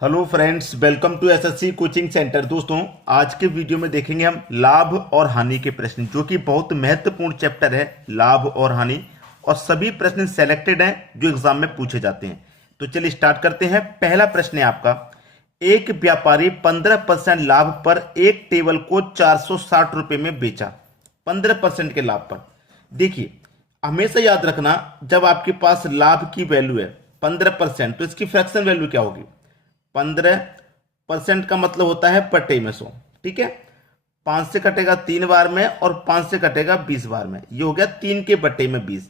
Hello friends, welcome to SSC coaching centre. दोस्तों, आज के वीडियो में देखेंगे हम लाभ और हानि के प्रश्न, जो कि बहुत महत्वपूर्ण चैप्टर है लाभ और हानि, और सभी प्रश्न सेलेक्टेड हैं जो एग्जाम में पूछे जाते हैं। तो चलिए स्टार्ट करते हैं। पहला प्रश्न है आपका, एक व्यापारी 15% लाभ पर एक टेबल को 460 रुपए में बेचा। 15% के लाभ पर। देखिए, हमेशा याद रखना, जब आपके पास लाभ की वैल्यू है 15%, तो इसकी फ्रैक्शन वैल्यू क्या होगी? 15% का मतलब होता है बटे में 100। ठीक है, 5 से कटेगा 3 बार में और 5 से कटेगा 20 बार में। ये हो गया 3 के बटे में 20।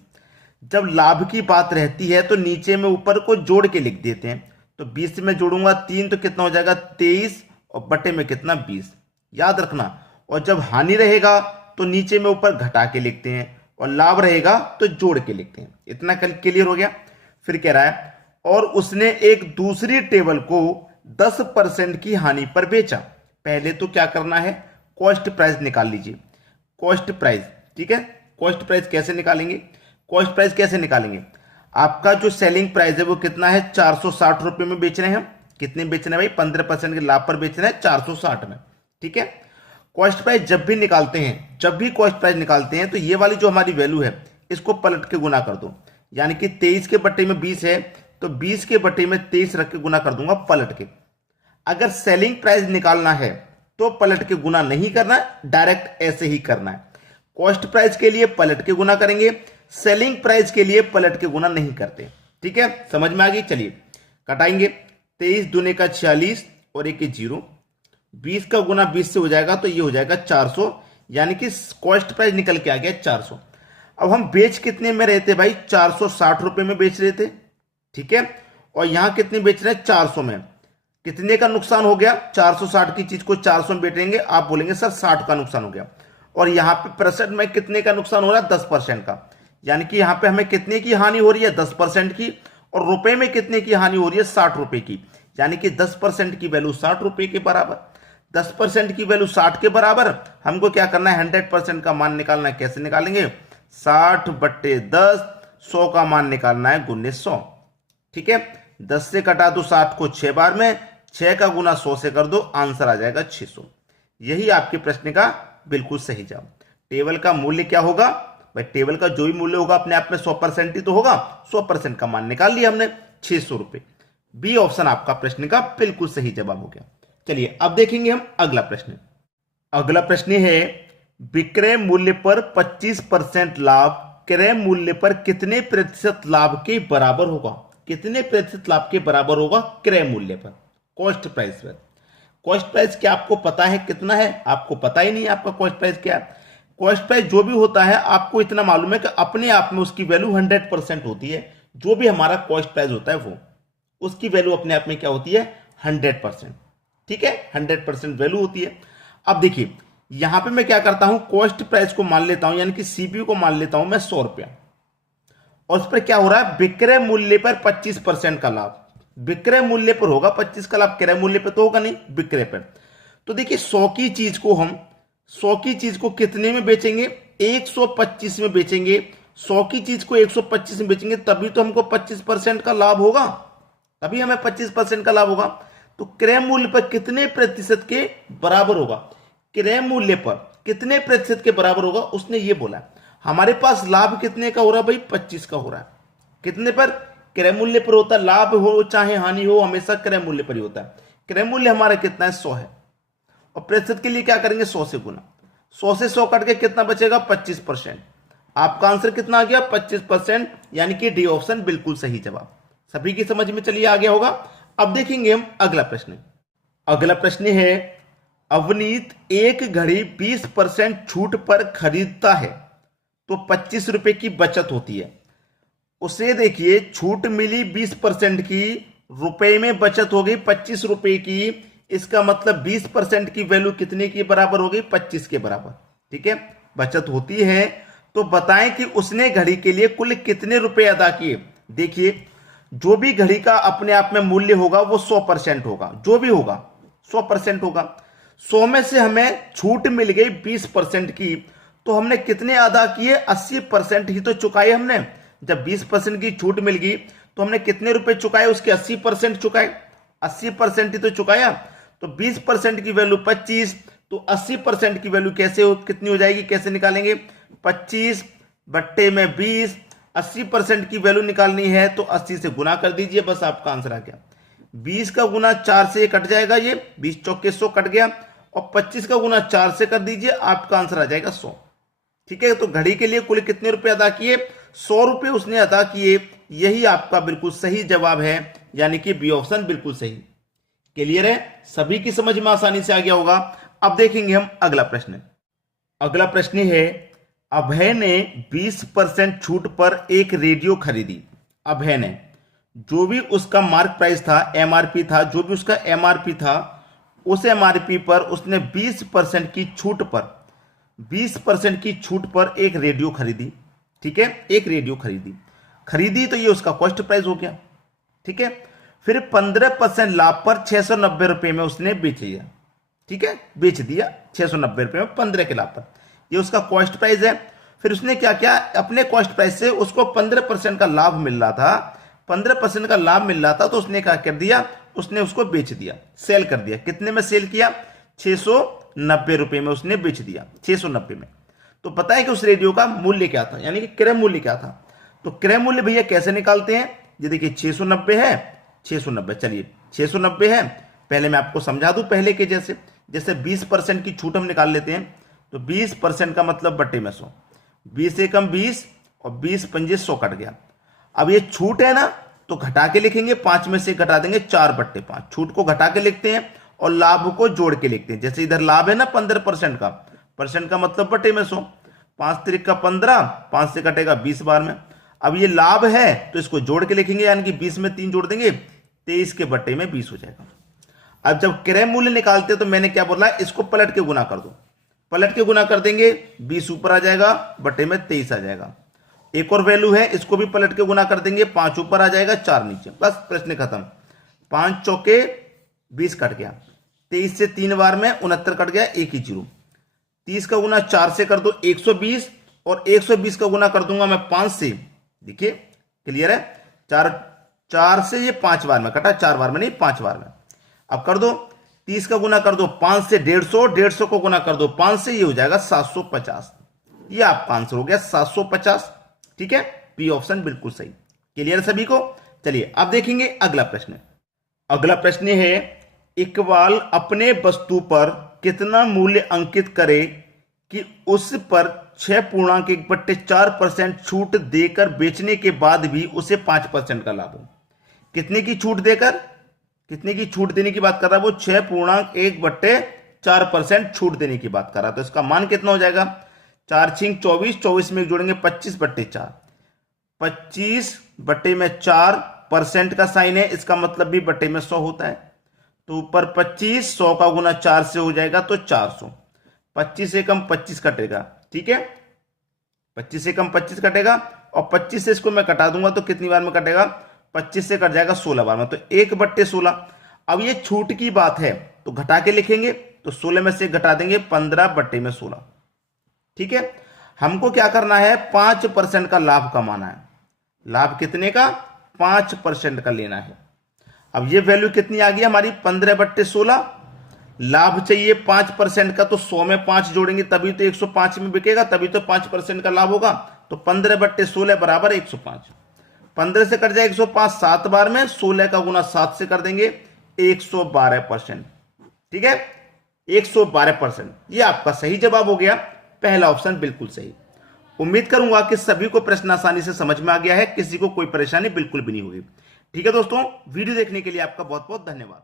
जब लाभ की बात रहती है तो नीचे में ऊपर को जोड़ के लिख देते हैं। तो 20 में जोड़ूंगा 3 तो कितना हो जाएगा 23, और बटे में कितना 20। याद रखना। और जब हानि रहेगा तो नीचे में ऊपर घटा के लिखते हैं, और लाभ रहेगा तो जोड़ के लिखते हैं। इतना कल क्लियर हो गया। फिर कह रहा है, और उसने एक दूसरी टेबल को 10% की हानि पर बेचा। पहले तो क्या करना है, कॉस्ट प्राइस निकाल लीजिए। कॉस्ट प्राइस, ठीक है। कॉस्ट प्राइस कैसे निकालेंगे? कॉस्ट प्राइस कैसे निकालेंगे? आपका जो सेलिंग प्राइस है वो कितना है? 460 रुपए में बेच रहे हैं हम। कितने बेच रहे हैं भाई? 15% के लाभ पर बेच रहे हैं 460 में। ठीक है। कॉस्ट प्राइस जब भी निकालते हैं, जब भी कॉस्ट प्राइस निकालते हैं, तो ये वाली जो हमारी वैल्यू है इसको पलट के गुना कर दो। यानी कि 23 के बटे में 20 है, तो 20 के बटे में 23 रख के गुना कर दूंगा पलट के। अगर सेलिंग प्राइस निकालना है तो पलट के गुना नहीं करना है, डायरेक्ट ऐसे ही करना है। कॉस्ट प्राइस के लिए पलट के गुना करेंगे, सेलिंग प्राइस के लिए पलट के गुना नहीं करते। ठीक है, समझ में आ गई। चलिए कटाएंगे। 23 दूने का 46 और एक 0। 20 का गुना 20 से हो जाएगा तो ये हो जाएगा 400, यानी कि कॉस्ट प्राइस निकल के आ गया 400। अब हम बेच कितने में रहे थे भाई? 460 रुपए में बेच रहे थे। ठीक है, और यहां कितने बेच रहे हैं? 400 में। कितने का नुकसान हो गया? 460 की चीज को 400 में बेचेंगे, आप बोलेंगे सर 60 का नुकसान हो गया। और यहां पे परसेंट में कितने का नुकसान हो रहा है? 10% का। यानी कि यहां पे हमें कितने की हानि हो रही है? 10% की। और रुपए में कितने की हानि हो रही है? 60 रुपए की। यानी कि 10% की वैल्यू 60 रुपए के बराबर। 10% की वैल्यू 60 के बराबर। हमको क्या करना है? 100% का मान निकालना है। कैसे निकालेंगे? 60 बट्टे 10, 100 का मान निकालना है गुने 100। ठीक है, 10 से कटा दो 60 को 6 बार में, 6 का गुना 100 से कर दो, आंसर आ जाएगा 600। यही आपके प्रश्न का बिल्कुल सही जवाब। टेबल का मूल्य क्या होगा भाई? टेबल का जो भी मूल्य होगा अपने आप में 100% ही तो होगा। 100% का मान निकाल लिया हमने, 600 रुपए। बी ऑप्शन आपका प्रश्न का बिल्कुल सही जवाब हो गया। चलिए अब देखेंगे हम अगला प्रश्न। अगला प्रश्न है, विक्रय मूल्य पर 25% लाभ क्रय मूल्य पर कितने प्रतिशत लाभ के बराबर होगा? कितने प्रतिशत लाभ के बराबर होगा क्रय मूल्य पर? कॉस्ट प्राइस पर। कॉस्ट प्राइस क्या आपको पता है कितना है? आपको पता ही नहीं है आपका कॉस्ट प्राइस क्या है। कॉस्ट प्राइस जो भी होता है आपको इतना मालूम है कि अपने आप में उसकी वैल्यू 100% होती है। जो भी हमारा कॉस्ट प्राइस होता है वो, उसकी वैल्यू अपने आप में क्या होती है? 100%। ठीक है, 100% वैल्यू होती है। अब देखिए, यहां पे मैं क्या करता हूं, कॉस्ट प्राइस को मान लेता हूं, यानी कि सीपीयू को मान लेता हूं मैं 100 रुपया, और उस पर क्या हो रहा है? विक्रय मूल्य पर 25% का लाभ। विक्रय मूल्य पर होगा 25 का लाभ, क्रय मूल्य पर तो होगा नहीं, विक्रय पर। तो देखिए, 100 की चीज को हम 100 की चीज को कितने में बेचेंगे? 125 में बेचेंगे। 100 की चीज को 125 में बेचेंगे, तभी तो हमको 25% का लाभ होगा। तभी हमें 25% का लाभ होगा। तो क्रय मूल्य पर कितने प्रतिशत के बराबर होगा? क्रय मूल्य पर कितने प्रतिशत के बराबर होगा उसने ये बोला। हमारे पास लाभ कितने का हो रहा है भाई? 25 का हो रहा है। कितने पर? क्रय मूल्य पर होता है। लाभ हो चाहे हानि हो, हमेशा क्रय मूल्य पर ही होता है। क्रय मूल्य हमारा कितना है? 100 है। और प्रतिशत के लिए क्या करेंगे? 100 से गुना। 100 से 100 कट के कितना बचेगा? 25%। आपका आंसर कितना आ गया? 25%, यानी कि डी ऑप्शन बिल्कुल सही जवाब। सभी की समझ में चलिए आ गया होगा। अब देखेंगे हम अगला प्रश्न। अगला प्रश्न है, अवनीत एक घड़ी 20% छूट पर खरीदता है तो 25 रुपए की बचत होती है। उसे देखिए, छूट मिली 20% की, रुपए में बचत हो गई 25 रुपए की। इसका मतलब 20% की वैल्यू कितने के बराबर हो गई? 25 के बराबर। ठीक है, बचत होती है। तो बताएं कि उसने घड़ी के लिए कुल कितने रुपए अदा किए। देखिए, जो भी घड़ी का अपने आप में मूल्य होगा वो 100% होगा। जो भी होगा 100% होगा। 100 में से हमें छूट मिल गई 20% की, तो हमने कितने अदा किए? 80% ही तो चुकाए हमने। जब 20% की छूट मिल गई तो हमने कितने रुपए चुकाए? उसके 80% चुकाए। 80% ही तो चुकाया, तो 20% की वैल्यू 25, तो 80% की वैल्यू कितनी हो जाएगी, कैसे निकालेंगे, 25 बट्टे में 20। 80% की वैल्यू निकालनी है तो 80 से गुना कर दीजिए, बस आपका आंसर आ गया। 20 का गुना 4 से कट जाएगा, ये 20 चौके 100 कट गया, और 25 का गुना 4 से कर दीजिए, आपका आंसर आ जाएगा 100। ठीक है, तो घड़ी के लिए कुल कितने रुपए अदा किए, 100 रुपए उसने अदा किए। यही आपका बिल्कुल सही जवाब है, यानी कि बी ऑप्शन बिल्कुल सही। क्लियर है, सभी की समझ में आसानी से आ गया होगा। अब देखेंगे हम अगला प्रश्न। अगला प्रश्न है, अभय ने 20% छूट पर एक रेडियो खरीदी। अभय ने, जो भी उसका मार्क प्राइस था, एमआरपी था, जो भी उसका एमआरपी था, उस एमआरपी पर उसने 20% की छूट पर 20% की छूट पर एक रेडियो खरीदी। ठीक है, एक रेडियो खरीदी तो ये उसका कॉस्ट प्राइस हो गया। ठीक है, फिर 15% लाभ पर 690 रुपए में उसने बेच लिया। ठीक है, बेच दिया 690 रुपए में 15 के लाभ पर, ये उसका कॉस्ट प्राइस है। फिर उसने क्या किया, अपने कॉस्ट प्राइस से उसको 15% का लाभ मिल रहा था, 15% का लाभ मिल रहा था, तो उसने क्या कर दिया, उसने उसको बेच दिया, सेल कर दिया। कितने में सेल किया, 690 रुपए में उसने बेच दिया, 690 में। तो पता है कि उस रेडियो का मूल्य क्या था, यानी कि क्रय मूल्य क्या था। तो क्रय मूल्य भैया कैसे निकालते हैं, ये देखिए 690 है, 690, चलिए 690 है, पहले मैं आपको समझा दूं, पहले के जैसे 20% की छूट हम निकाल लेते हैं, तो 20% का मतलब बट्टे में 100, 20 से कम 20 और 20 पंजे 100 कट गया। अब ये छूट है ना, तो घटा के लिखेंगे, 5 में से घटा देंगे 4 बट्टे 5, छूट को घटा के लिखते हैं और लाभ को जोड़ के लिखते हैं। जैसे इधर लाभ है ना 15% का, परसेंट का मतलब बट्टे में 100, 5 तिरिक का 15, 5 से कटेगा 20 बार में। अब ये लाभ है तो इसको जोड़ के लिखेंगे, यानी कि 20 में 3 जोड़ देंगे, 23 के बट्टे में 20 हो जाएगा। अब जब क्रय मूल्य निकालते तो मैंने क्या बोला, इसको पलट के गुना कर दो, पलट के गुना कर देंगे, 20 ऊपर आ जाएगा, बट्टे में 23 आ जाएगा। एक और वैल्यू है, इसको भी पलट के गुना कर देंगे, 5 ऊपर आ जाएगा, 4 नीचे, बस प्रश्न खत्म। 5 चौके 20 कट गया, 23 से 3 बार में 69 कट गया, एक ही जीरो। 30 का गुना 4 से कर दो 120, और 120 का गुना कर दूंगा मैं 5 से, देखिए क्लियर है, 4 से ये 5 बार में कटा, 4 बार में नहीं 5 बार में। अब कर दो 30 का गुना कर दो 5 से 150, 150 को गुना कर दो 5 से, ये हो जाएगा 750। ये आपका आंसर हो गया 750। ठीक है, बी ऑप्शन बिल्कुल सही। क्लियर सभी को। चलिए अब देखेंगे अगला प्रश्न। अगला प्रश्न है, इकबाल अपने वस्तु पर कितना मूल्य अंकित करे कि उस पर 6.1/4% छूट देकर बेचने के बाद भी उसे 5% का लाभ हो। कितने की छूट देकर, कितने की छूट देने की बात कर रहा है वो, 6.1/4% छूट देने की बात कर रहा है। तो इसका मान कितना हो जाएगा, 4 छिंग 24, 24 में जोड़ेंगे 25/4, 25/4% का साइन है, इसका मतलब भी बट्टे में 100 होता है। तो ऊपर 25, 100 का गुना 4 से हो जाएगा तो 400, 25 से कम 25 कटेगा। ठीक है, 25 से कम 25 कटेगा, और 25 से इसको मैं कटा दूंगा तो कितनी बार में कटेगा, 25 से कट जाएगा 16 बार में, तो 1/16। अब ये छूट की बात है तो घटा के लिखेंगे, तो 16 में से घटा देंगे 15/16। ठीक है, हमको क्या करना है, 5% का लाभ कमाना है। लाभ कितने का, 5% का लेना है। अब ये वैल्यू कितनी आ गई हमारी, 15/16। लाभ चाहिए 5% का, तो 100 में 5 जोड़ेंगे तभी तो 105 में बिकेगा, तभी तो 5% का लाभ होगा। तो 15/16 बराबर 105। 15 से कट जाए 105 7 बार में, 16 का गुना 7 से कर देंगे 112%। ठीक है, 112%। ये आपका सही जवाब हो गया, पहला ऑप्शन बिल्कुल सही। उम्मीद करूंगा कि सभी को प्रश्न आसानी से समझ में आ गया है, किसी को कोई परेशानी बिल्कुल भी नहीं होगी। ठीक है दोस्तों, वीडियो देखने के लिए आपका बहुत बहुत धन्यवाद।